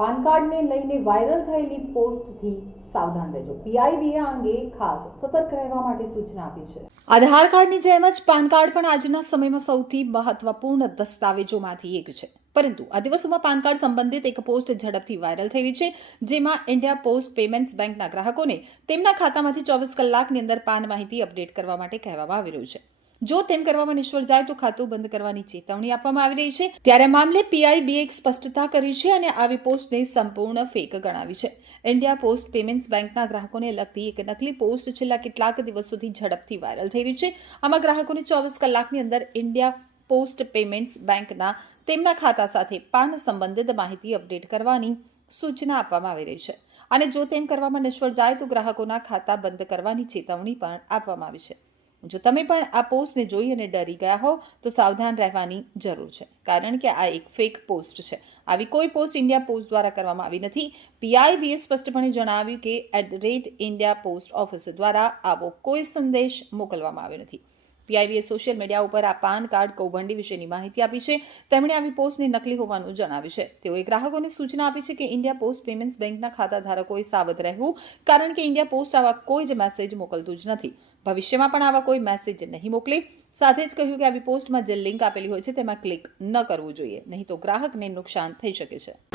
પાન કાર્ડને લઈને વાયરલ થયેલી પોસ્ટથી સાવધાન રહેજો. પીઆઈબીએ આ અંગે ખાસ સતર્ક રહેવા માટે સૂચના આપી છે. આધાર કાર્ડની જેમ જ પાન કાર્ડ પણ આજના સમયમાં સૌથી મહત્વપૂર્ણ દસ્તાવેજોમાંથી એક છે. પરંતુ આ દિવસોમાં પાન કાર્ડ સંબંધિત એક પોસ્ટ ઝડપથી વાયરલ થઈ રહી છે, જેમાં ઇન્ડિયા પોસ્ટ પેમેન્ટ્સ બેંકના ગ્રાહકોને તેમના ખાતામાંથી ચોવીસ કલાકની અંદર પાન માહિતી અપડેટ કરવા માટે કહેવામાં આવી રહ્યું છે. જો તેમ કરવામાં નિષ્ફળ જાય તો ખાતું બંધ કરવાની ચેતવણી આપવામાં આવી રહી છે. ત્યારે મામલે પીઆઈબીએ સ્પષ્ટતા કરી છે અને આવી પોસ્ટને સંપૂર્ણ ફેક ગણાવી છે. ઇન્ડિયા પોસ્ટ પેમેન્ટ્સ બેંકના ગ્રાહકોને લગતી એક નકલી પોસ્ટ છેલ્લા કેટલાક દિવસોથી ઝડપથી વાયરલ થઈ રહી છે. આમાં ગ્રાહકોને ચોવીસ કલાકની અંદર ઇન્ડિયા પોસ્ટ પેમેન્ટ્સ બેંકના તેમના ખાતા સાથે પાન સંબંધિત માહિતી અપડેટ કરવાની સૂચના આપવામાં આવી રહી છે. અને જો તેમ કરવામાં નિષ્ફળ જાય તો ગ્રાહકોના ખાતા બંધ કરવાની ચેતવણી પણ આપવામાં આવી છે. જો તમે પણ આ પોસ્ટને જોઈ અને ડરી ગયા હો તો સાવધાન રહેવાની જરૂર છે. કારણ કે આ એક ફેક પોસ્ટ છે. આવી કોઈ પોસ્ટ ઇન્ડિયા પોસ્ટ દ્વારા કરવામાં આવી નથી. પીઆઈબીએ સ્પષ્ટપણે જણાવ્યું કે at the rate India post office દ્વારા આવો કોઈ સંદેશ મોકલવામાં આવ્યો નથી. પીઆઈબીએ સોશિયલ મીડિયા ઉપર આ પાન કાર્ડ કૌભાંડી વિશેની માહિતી આપી છે. તેમણે આવી પોસ્ટને નકલી હોવાનું જણાવ્યું છે. તેઓએ ગ્રાહકોને સૂચના આપી છે કે ઇન્ડિયા પોસ્ટ પેમેન્ટ્સ બેંકના ખાતા ધારકોએ સાવધ રહેવું, કારણ કે ઇન્ડિયા પોસ્ટ આવા કોઈ જ મેસેજ મોકલતું જ નથી. ભવિષ્યમાં પણ આવા કોઈ મેસેજ નહીં મોકલે. સાથે જ કહ્યું કે આવી પોસ્ટમાં જે લિંક આપેલી હોય છે તેમાં ક્લિક ન કરવું જોઈએ, નહીં તો ગ્રાહકને નુકસાન થઈ શકે છે.